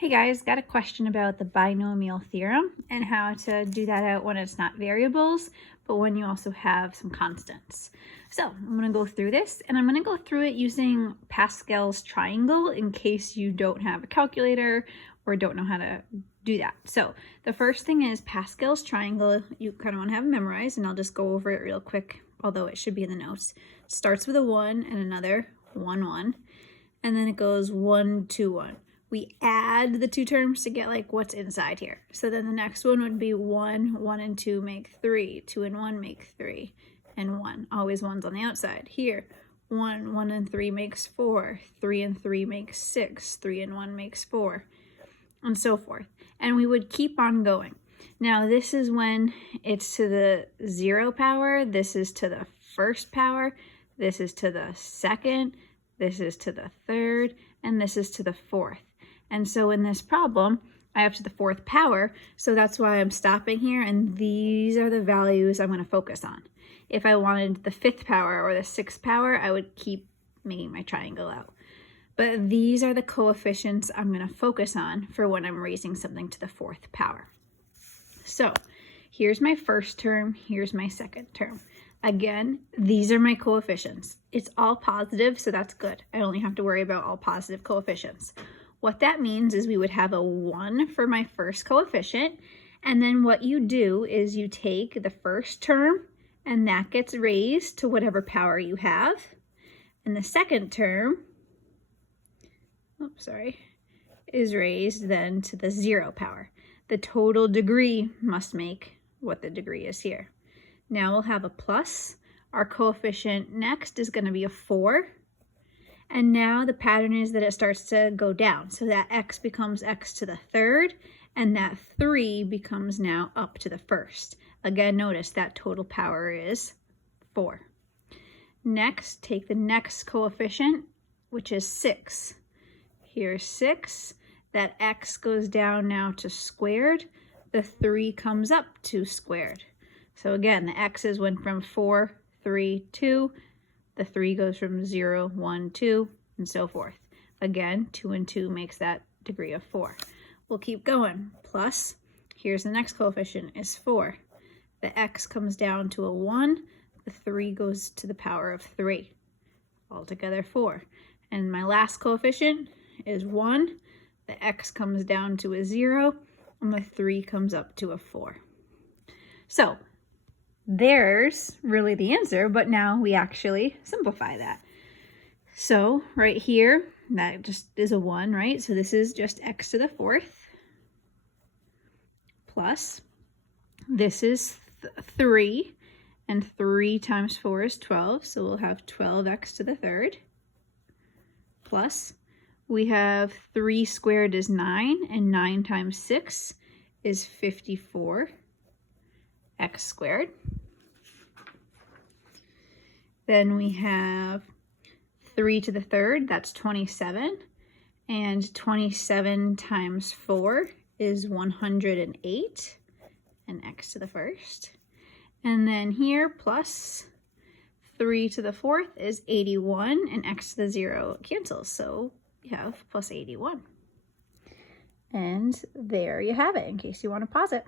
Hey guys, got a question about the binomial theorem and how to do that out when it's not variables, but when you also have some constants. So I'm going to go through this, and I'm going to go through it using Pascal's triangle in case you don't have a calculator or don't know how to do that. So the first thing is Pascal's triangle. You kind of want to have it memorized, and I'll just go over it real quick, although it should be in the notes. It starts with a 1 and another 1, 1, and then it goes 1, 2, 1. We add the two terms to get like what's inside here. So then the next one would be 1, 1 and 2 make 3, 2 and 1 make 3, and 1. Always 1's on the outside. Here, 1, 1 and 3 makes 4, 3 and 3 makes 6, 3 and 1 makes 4, and so forth. And we would keep on going. Now this is when it's to the 0 power, this is to the first power, this is to the second, this is to the third, and this is to the fourth. And so in this problem, I have to the 4th power, so that's why I'm stopping here, and these are the values I'm going to focus on. If I wanted the 5th power or the 6th power, I would keep making my triangle out. But these are the coefficients I'm going to focus on for when I'm raising something to the 4th power. So here's my first term, here's my second term. Again, these are my coefficients. It's all positive, so that's good. I only have to worry about all positive coefficients. What that means is we would have a 1 for my first coefficient, and then what you do is you take the first term, and that gets raised to whatever power you have, and the second term, is raised then to the 0 power. The total degree must make what the degree is here. Now we'll have a plus. Our coefficient next is going to be a 4. And now the pattern is that it starts to go down. So that x becomes x to the 3rd, and that 3 becomes now up to the 1st. Again, notice that total power is 4. Next, take the next coefficient, which is 6. Here's 6. That x goes down now to squared. The 3 comes up to squared. So again, the x's went from 4, 3, 2. The 3 goes from 0, 1, 2, and so forth. Again, 2 and 2 makes that degree of 4. We'll keep going. Plus, here's the next coefficient is 4. The x comes down to a 1. The 3 goes to the power of 3. Altogether 4. And my last coefficient is 1. The x comes down to a 0. And the 3 comes up to a 4. So there's really the answer, but now we actually simplify that. So right here, that just is a 1, right? So this is just x to the 4th plus this is 3, and 3 times 4 is 12, so we'll have 12x to the 3rd plus we have 3 squared is 9, and 9 times 6 is 54 x squared. Then we have 3 to the 3rd, that's 27, and 27 times 4 is 108, and x to the 1st. And then here, plus 3 to the 4th is 81, and x to the 0 cancels, so we have plus 81. And there you have it, in case you want to pause it.